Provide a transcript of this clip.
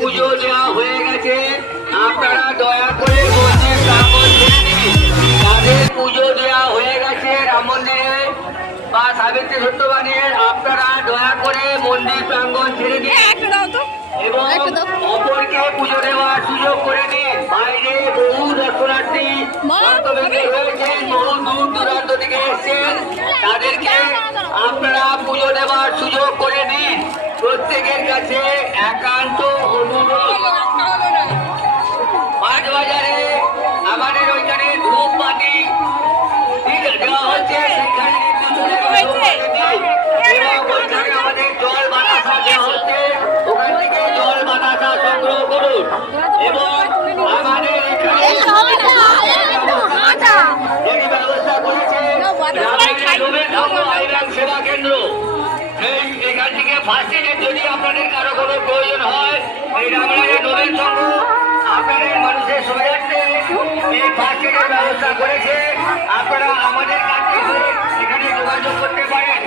পুজো দেওয়া হয়ে গেছে, আপনারা দয়া করে মন্দির প্রাঙ্গণ ছেড়ে দিন। তাদের পুজো দেওয়া হয়ে গেছে রাম মন্দিরে বা সাবিত্রী সত্যবানের, আপনারা দয়া করে মন্দির প্রাঙ্গণ ছেড়ে দিন এবং অপরকে পুজো দেওয়ার সুযোগ করে দিন। বাইরে বহু দর্শনার্থী রয়েছেন, বহু দূর দূরান্ত থেকে এসেছেন, তাদেরকে আপনারা পুজো দেওয়ার সুযোগ করে দিন। প্রত্যেকের কাছে একান্ত অনুরোধ। পাঁচ বাজারে আমাদের ওইখানে ধূপবাতি দেওয়া হচ্ছে, সেখানে আমাদের জল বাতাসা দেওয়া হচ্ছে, ওখান থেকে জল বাতাসা সংগ্রহ করুন এবং আমাদের এখানে ব্যবস্থা করেছে সেবা কেন্দ্র। এখান থেকে ফার্স্ট এডের যদি আপনাদের কারো কোনো প্রয়োজন হয়, এই রামরাজা নোবেল সংঘ আপনাদের মানুষের সুবিধার্থে এই ফার্স্ট এডের ব্যবস্থা করেছে। আপনারা আমাদের কাছে এখানে যোগাযোগ করতে পারেন।